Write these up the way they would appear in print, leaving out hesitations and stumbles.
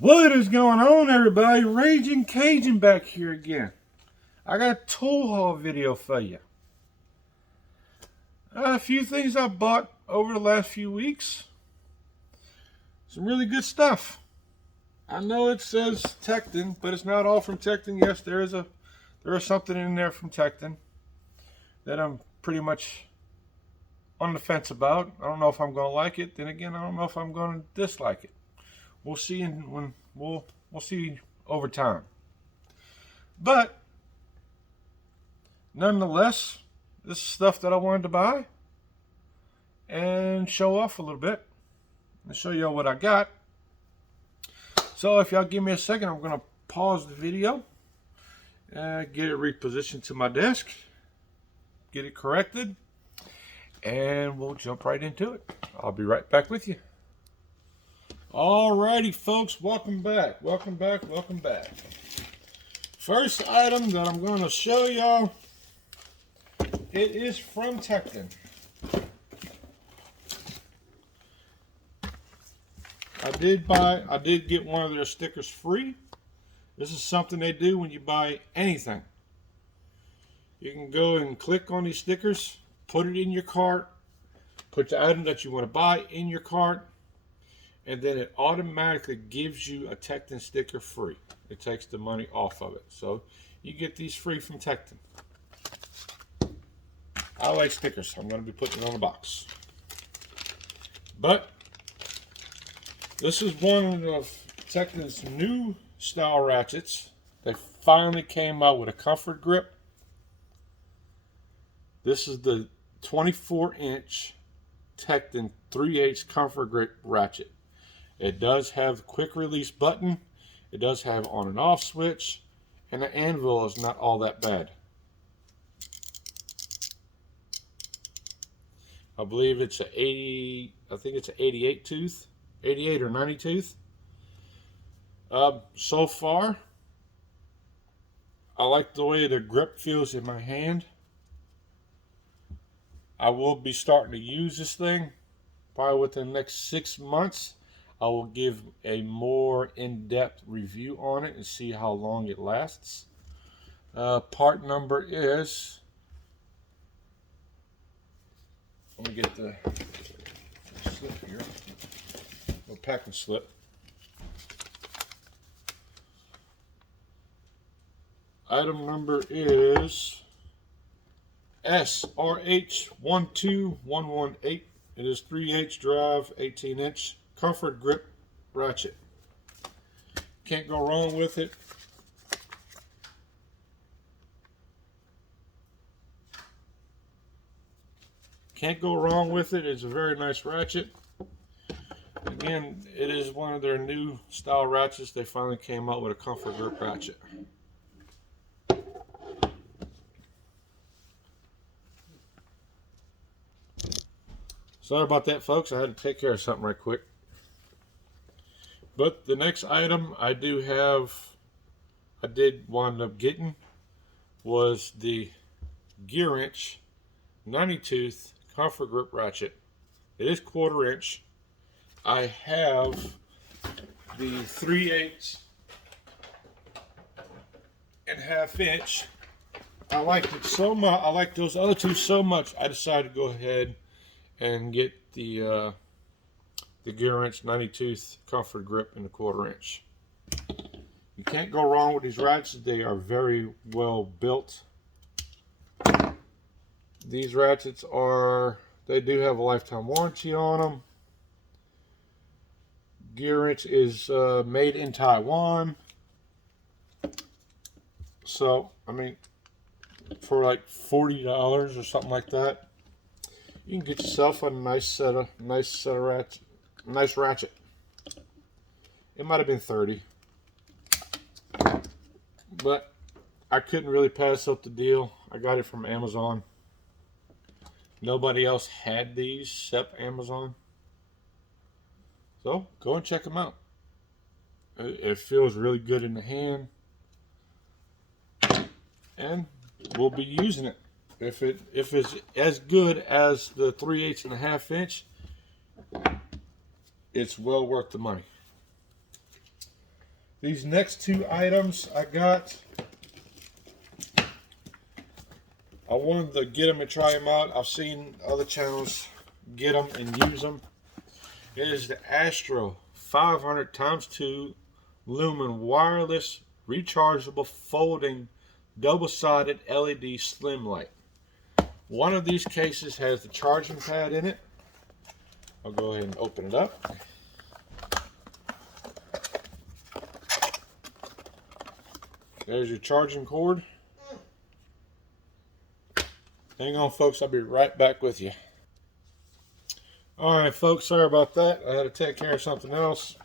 What is going on, everybody? Raging Cajun back here again. I got a tool haul video for you. A few things I bought over the last few weeks. Some really good stuff. I know it says Tekken, but it's not all from Tekken. Yes, there is something in there from Tekken that I'm pretty much on the fence about. I don't know if I'm going to like it. Then again, I don't know if I'm going to dislike it. We'll see we'll see over time. But nonetheless, this is stuff that I wanted to buy and show off a little bit and show you what I got. So if y'all give me a second, I'm going to pause the video, get it repositioned to my desk, get it corrected, and we'll jump right into it. I'll be right back with you. Alrighty, folks, welcome back. First item that I'm going to show y'all, it is from Tekken. I did get one of their stickers free. This is something they do when you buy anything. You can go and click on these stickers, put it in your cart, put the item that you want to buy in your cart, and then it automatically gives you a Tekken sticker free. It takes the money off of it. So you get these free from Tekken. I like stickers. I'm going to be putting it on the box. But this is one of Tekken's new style ratchets. They finally came out with a comfort grip. This is the 24-inch Tekken 3/8 comfort grip ratchet. It does have a quick release button. It does have on and off switch. And the anvil is not all that bad. I believe it's an 88 tooth. 88 or 90 tooth. So far, I like the way the grip feels in my hand. I will be starting to use this thing probably within the next 6 months. I will give a more in-depth review on it and see how long it lasts. Part number is, let me get the slip here, the packing slip. Item number is SRH12118. It is 3/8 drive, 18-inch comfort grip ratchet. Can't go wrong with it. Can't go wrong with it. It's a very nice ratchet. Again, it is one of their new style ratchets. They finally came out with a comfort grip ratchet. Sorry about that, folks. I had to take care of something right quick. But the next item I did wind up getting was the Gearwrench 90 tooth comfort grip ratchet. It is 1/4 inch. I have the 3/8 and 1/2 inch. I liked it so much. I like those other two so much. I decided to go ahead and get the Gearwrench 90 tooth comfort grip in the 1/4 inch. You can't go wrong with these ratchets. They are very well built. These ratchets they do have a lifetime warranty on them. Gearwrench is made in Taiwan. So, I mean, for like $40 or something like that, you can get yourself a nice ratchet. It might have been 30, but I couldn't really pass up the deal. I got it from Amazon. Nobody else had these except Amazon, so go and check them out. It feels really good in the hand, and we'll be using it. If it's as good as the 3/8 and 1/2 inch, it's well worth the money. These next two items I got, I wanted to get them and try them out. I've seen other channels get them and use them. It is the Astro 500x2 Lumen wireless rechargeable folding double-sided LED slim light. One of these cases has the charging pad in it. I'll go ahead and open it up. There's your charging cord. Hang on, folks. I'll be right back with you. Alright, folks. Sorry about that. I had to take care of something else.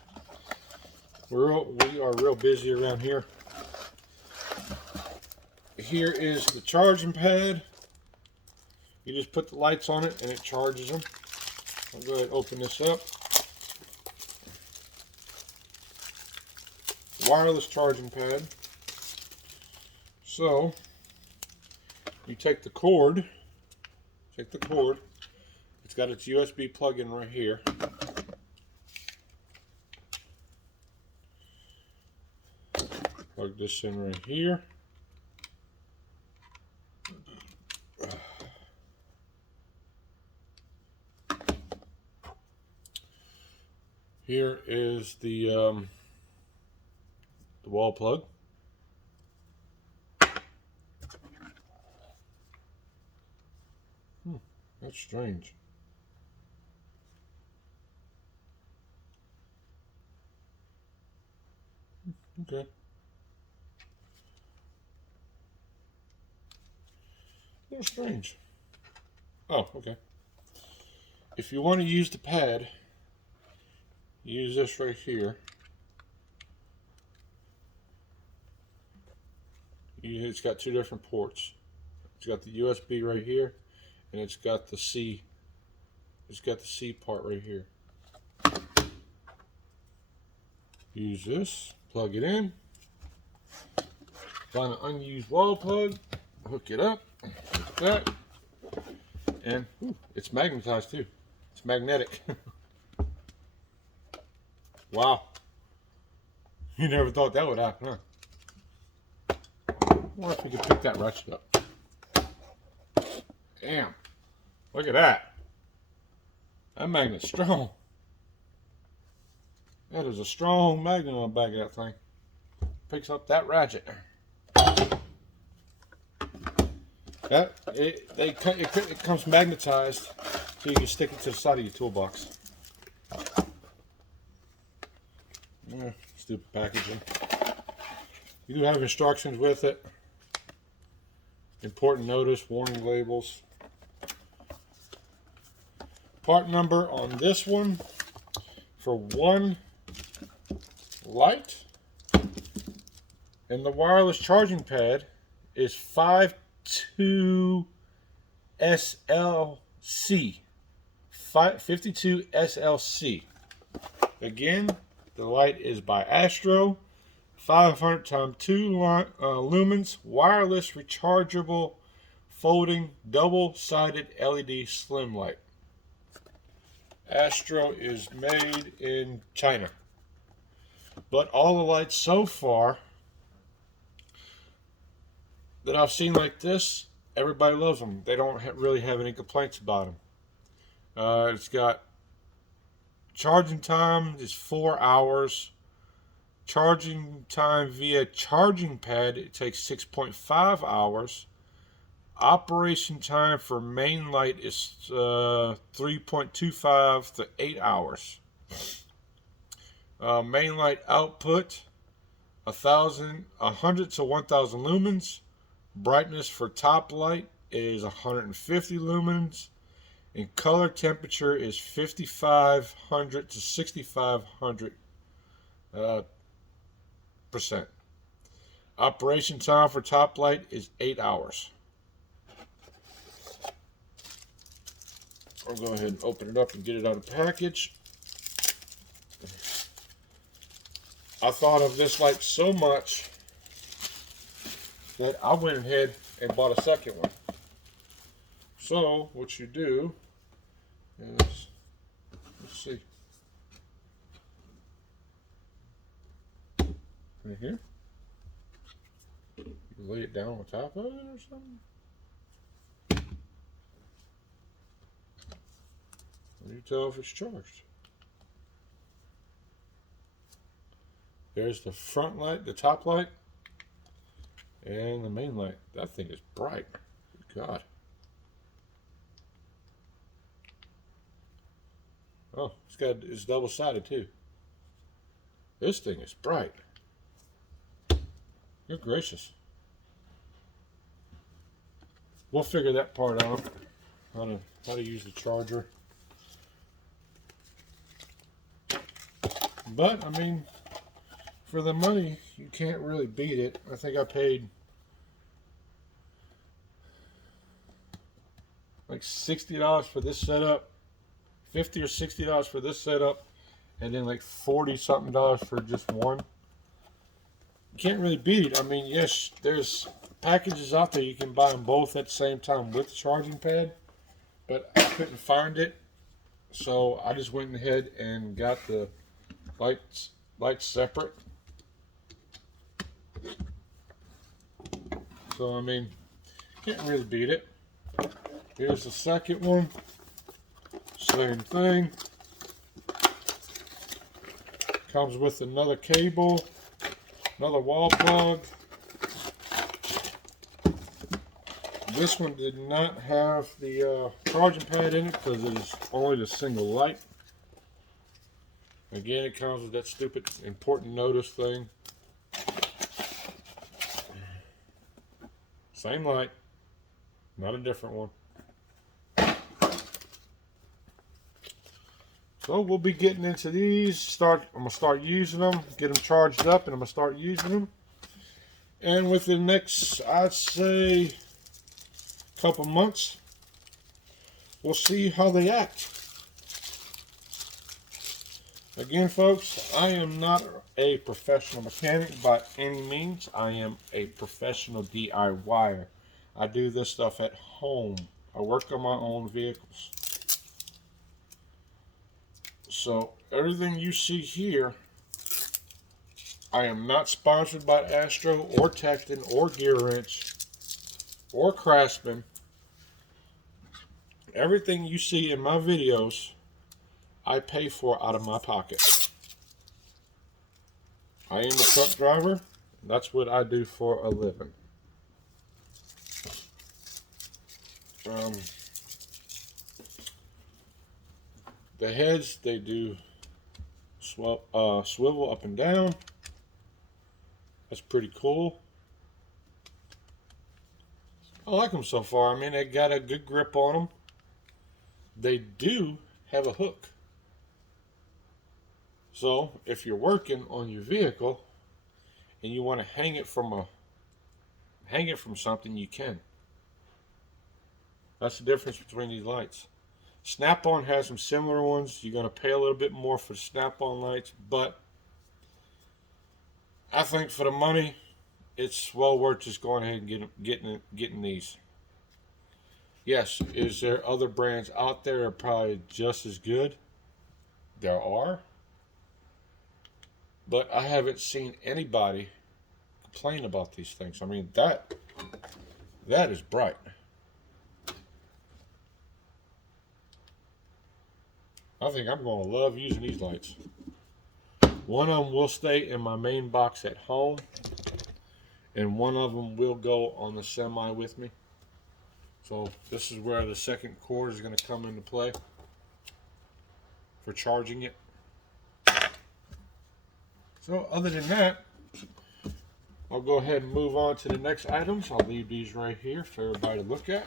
We are real busy around here. Here is the charging pad. You just put the lights on it and it charges them. I'll go ahead and open this up. Wireless charging pad. So, you take the cord. It's got its USB plug-in right here. Plug this in right here. Here is the wall plug. That's strange. Okay. A little strange. Oh, okay. If you want to use the pad, use this right here. It's got two different ports. It's got the USB right here, and it's got the C. It's got the C part right here. Use this, plug it in. Find an unused wall plug, hook it up, like that, and it's magnetized too. It's magnetic. Wow. You never thought that would happen, huh? I wonder if we could pick that ratchet up. Damn. Look at that. That magnet's strong. That is a strong magnet on the back of that thing. Picks up that ratchet. It comes magnetized so you can stick it to the side of your toolbox. Stupid packaging. You do have instructions with it. Important notice, warning labels. Part number on this one for one light and the wireless charging pad is 52 SLC. 52 SLC. Again, the light is by Astro. 500x2 lumens, wireless, rechargeable, folding, double-sided LED slim light. Astro is made in China. But all the lights so far that I've seen like this, everybody loves them. They don't really have any complaints about them. It's got charging time is 4 hours. Charging time via charging pad, it takes 6.5 hours. Operation time for main light is 3.25 to 8 hours. Main light output 100 to 1000 lumens. Brightness for top light is 150 lumens. And color temperature is 5500 to 6500 percent. Operation time for top light is 8 hours. I'll go ahead and open it up and get it out of the package. I thought of this light so much that I went ahead and bought a second one. So what you do is, let's see. Right here. You can lay it down on top of it or something. You tell if it's charged. There's the front light, the top light, and the main light. That thing is bright. Good God. Oh, it's double-sided too. This thing is bright. Good gracious. We'll figure that part out. How to use the charger. But I mean, for the money, you can't really beat it. I think I paid like $60 for this setup, $50 or $60 for this setup, and then like $40 something for just one. You can't really beat it. I mean, yes, there's packages out there you can buy them both at the same time with the charging pad, but I couldn't find it, so I just went ahead and got the lights separate. So I mean, can't really beat it. Here's the second one. Same thing. Comes with another cable, another wall plug. This one did not have the charging pad in it because it is only the single light. Again, it comes with that stupid important notice thing. Same light, not a different one. So we'll be getting into these. I'm gonna start using them, get them charged up, and I'm gonna start using them. And within the next, I'd say, couple months, we'll see how they act. Again, folks, I am not a professional mechanic by any means. I am a professional DIYer. I do this stuff at home. I work on my own vehicles. So everything you see here, I am not sponsored by Astro or Tekken or Gearwrench or Craftsman. Everything you see in my videos, I pay for out of my pocket. I am a truck driver. That's what I do for a living. The heads, they do swivel up and down. That's pretty cool. I like them so far. I mean, they got a good grip on them. They do have a hook. So if you're working on your vehicle and you want to hang it from something, you can. That's the difference between these lights. Snap-on has some similar ones. You're going to pay a little bit more for the Snap-on lights, but I think for the money, it's well worth just going ahead and getting these. Yes, is there other brands out there that are probably just as good? There are. But I haven't seen anybody complain about these things. I mean, that is bright. I think I'm going to love using these lights. One of them will stay in my main box at home, and one of them will go on the semi with me. So this is where the second cord is going to come into play for charging it. So other than that, I'll go ahead and move on to the next items. I'll leave these right here for everybody to look at.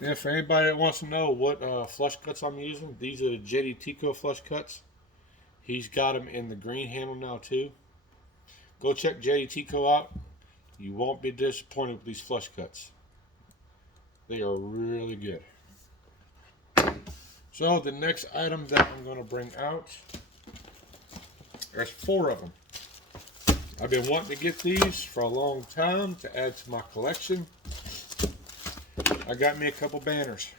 And for anybody that wants to know what flush cuts I'm using, these are the JD Tico flush cuts. He's got them in the green handle now too. Go check JD Tico out. You won't be disappointed with these flush cuts. They are really good. So the next item that I'm going to bring out, there's 4 of them. I've been wanting to get these for a long time to add to my collection. I got me a couple banners.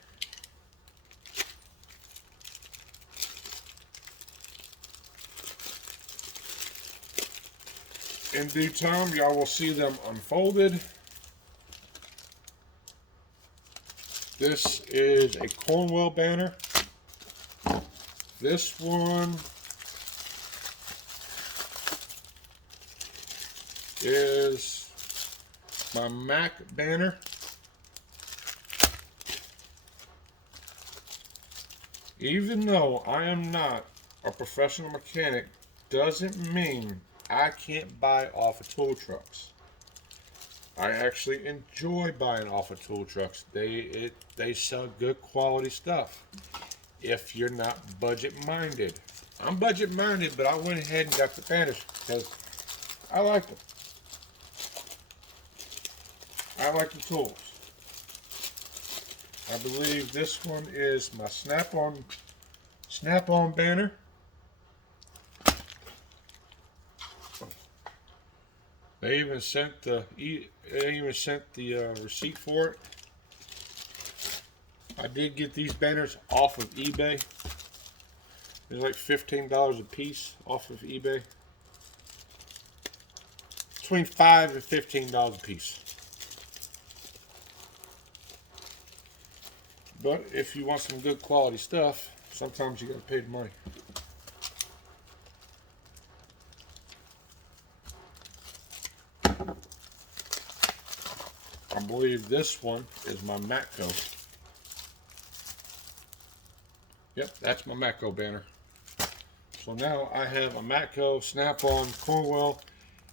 in due time, y'all will see them unfolded. This is a Cornwell Banner. This one is my Mac banner. Even though I am not a professional mechanic, doesn't mean I can't buy off of tool trucks. I actually enjoy buying off of tool trucks. They sell good quality stuff if you're not budget minded. I'm budget minded, but I went ahead and got the banners because I like them. I like the tools. I believe this one is my Snap-on banner. They even sent the receipt for it. I did get these banners off of eBay. They're like $15 a piece off of eBay. Between $5 and $15 a piece. But if you want some good quality stuff, sometimes you gotta pay the money. I believe this one is my Matco. Yep, that's my Matco banner. So now I have a Matco, Snap-on, Cornwell,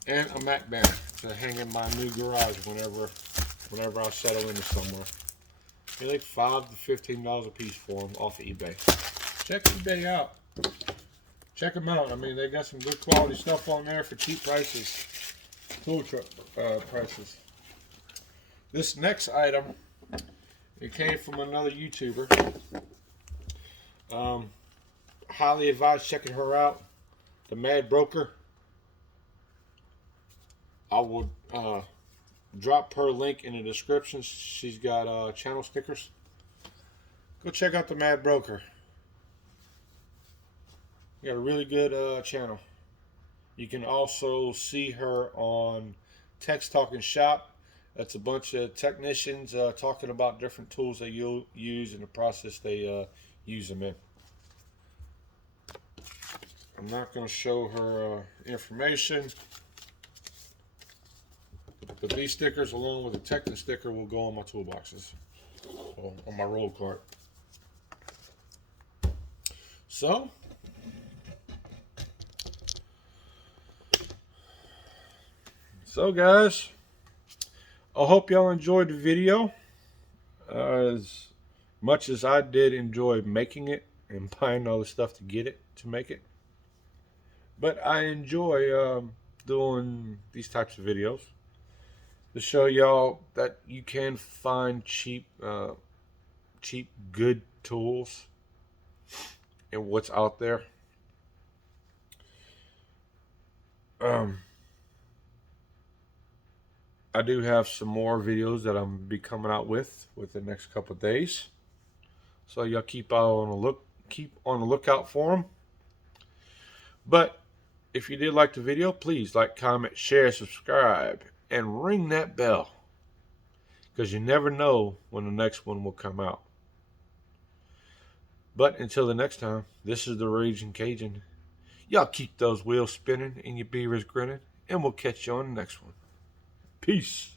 and a Mac banner to hang in my new garage whenever I settle into somewhere. They're like $5 to $15 a piece for them off of eBay. Check eBay out. Check them out. I mean, they got some good quality stuff on there for cheap prices. Tool truck prices. This next item, it came from another YouTuber. Highly advise checking her out. The Mad Broker. I will drop her link in the description. She's got channel stickers. Go check out the Mad Broker. You got a really good channel. You can also see her on Text Talking Shop. That's a bunch of technicians talking about different tools they use and the process they use them in. I'm not going to show her information. But these stickers, along with the Tekken sticker, will go on my toolboxes, on my roll cart. So, guys, I hope y'all enjoyed the video as much as I did enjoy making it and buying all the stuff to make it. But I enjoy doing these types of videos to show y'all that you can find cheap, good tools and what's out there. I do have some more videos that I'm be coming out with the next couple of days, so y'all keep on the lookout for them. But if you did like the video, please like, comment, share, subscribe, and ring that bell, because you never know when the next one will come out. But until the next time, this is the Raging Cajun. Y'all keep those wheels spinning and your beavers grinning, and we'll catch you on the next one. Peace.